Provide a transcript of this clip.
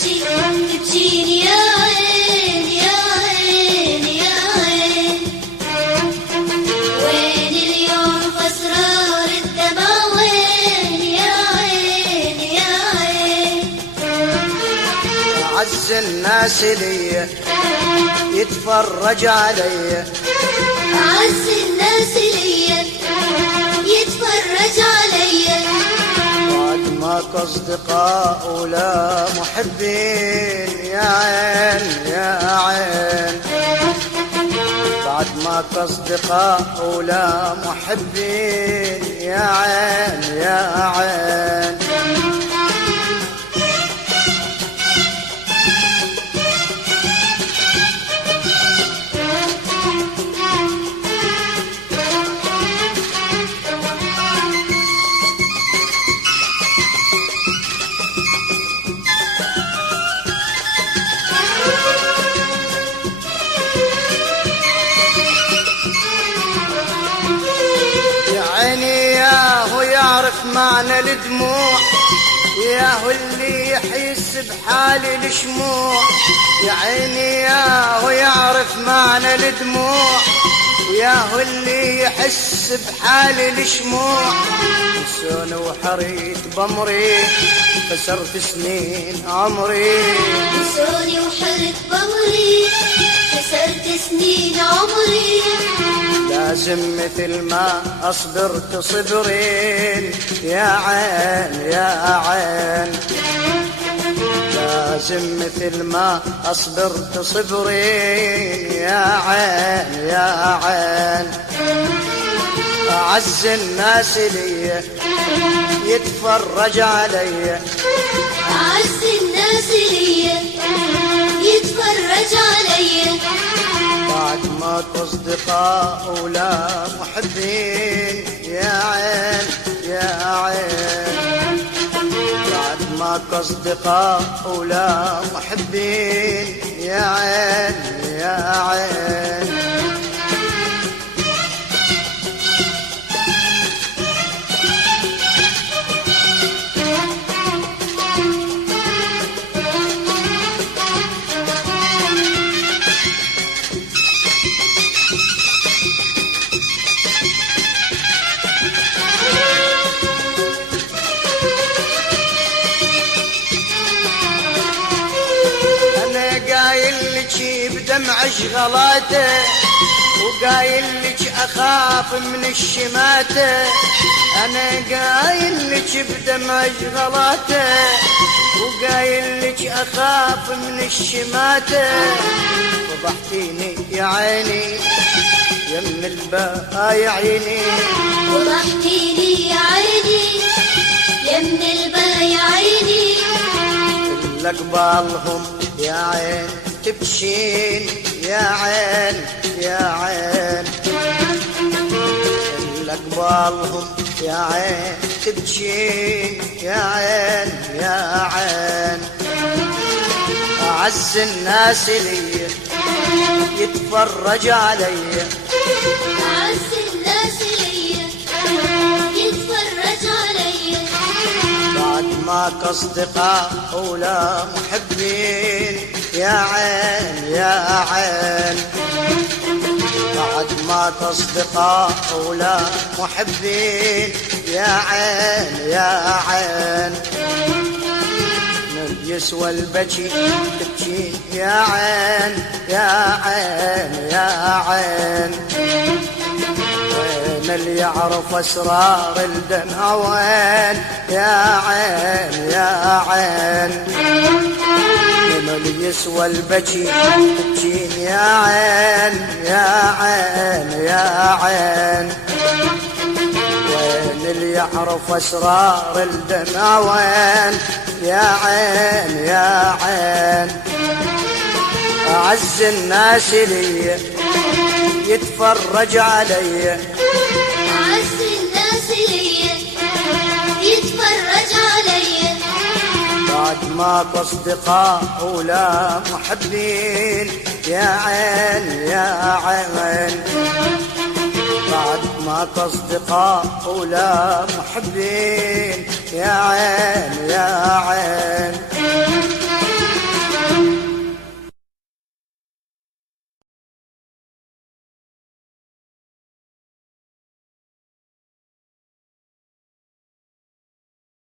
تبكي تبكيني يا عين يا عين يا عين. وين اليوم أسرار الدمع وين يا عين يا عين. أعز الناس لي يتفرج علي، أعز الناس لي يتفرج علي. بعد ماك أصدقاء ولا محبين يا عين يا عين. بعد ماك أصدقاء ولا محبين يا عين يا عين. معنى الدموع وياهو اللي يحس بحالي الشموع. يا عيني ياهو يعرف معنى الدموع وياهو اللي يحس بحالي الشموع. نسوني وحريت بمري خسرت سنين عمري. نسوني وحريت بمري خسرت سنين عمري. لازم مثل ما أصبرت صبرين يا عين يا عين. لازم مثل ما أصبرت صبرين يا عين يا عين. أعز الناس لي يتفرج علي، أعز الناس لي يتفرج علي. بعد ما أصدقاء ولا محبين يا عين يا عين. بعد ما أصدقاء ولا محبين يا عين يا عين. بدمع شغلاته وقايل لك أخاف من الشماتة. أنا قايل لك بدمع شغلاته وقايل لك أخاف من الشماتة. فضحتيني يا عيني يم الباء يا عيني. فضحتيني يا عيني يم الباء يا عيني. اللي قبالهم يا عين تبشين يا عين يا عين. اللي قبالهم يا عين تبشين يا عين يا عين. أعز الناس لي يتفرج علي، أعز الناس لي يتفرج علي. بعد ماك أصدقاء ولا محبين يا عين يا عين. بعد ماك أصدقاء ولا محبين يا عين يا عين. من يسوى البكي تبكي يا عين يا عين يا عين. وين اللي يعرف أسرار الدمع وين يا عين يا عين. من يسوى البكي تبكين يا عين يا عين يا عين. وين اللي يعرف أسرار الدمع وين يا عين يا عين. أعز الناس لي يتفرج علي، أعز الناس لي يتفرج علي. بعد ماك أصدقاء ولا محبين يا عين يا عين. بعد ماك أصدقاء ولا محبين يا عين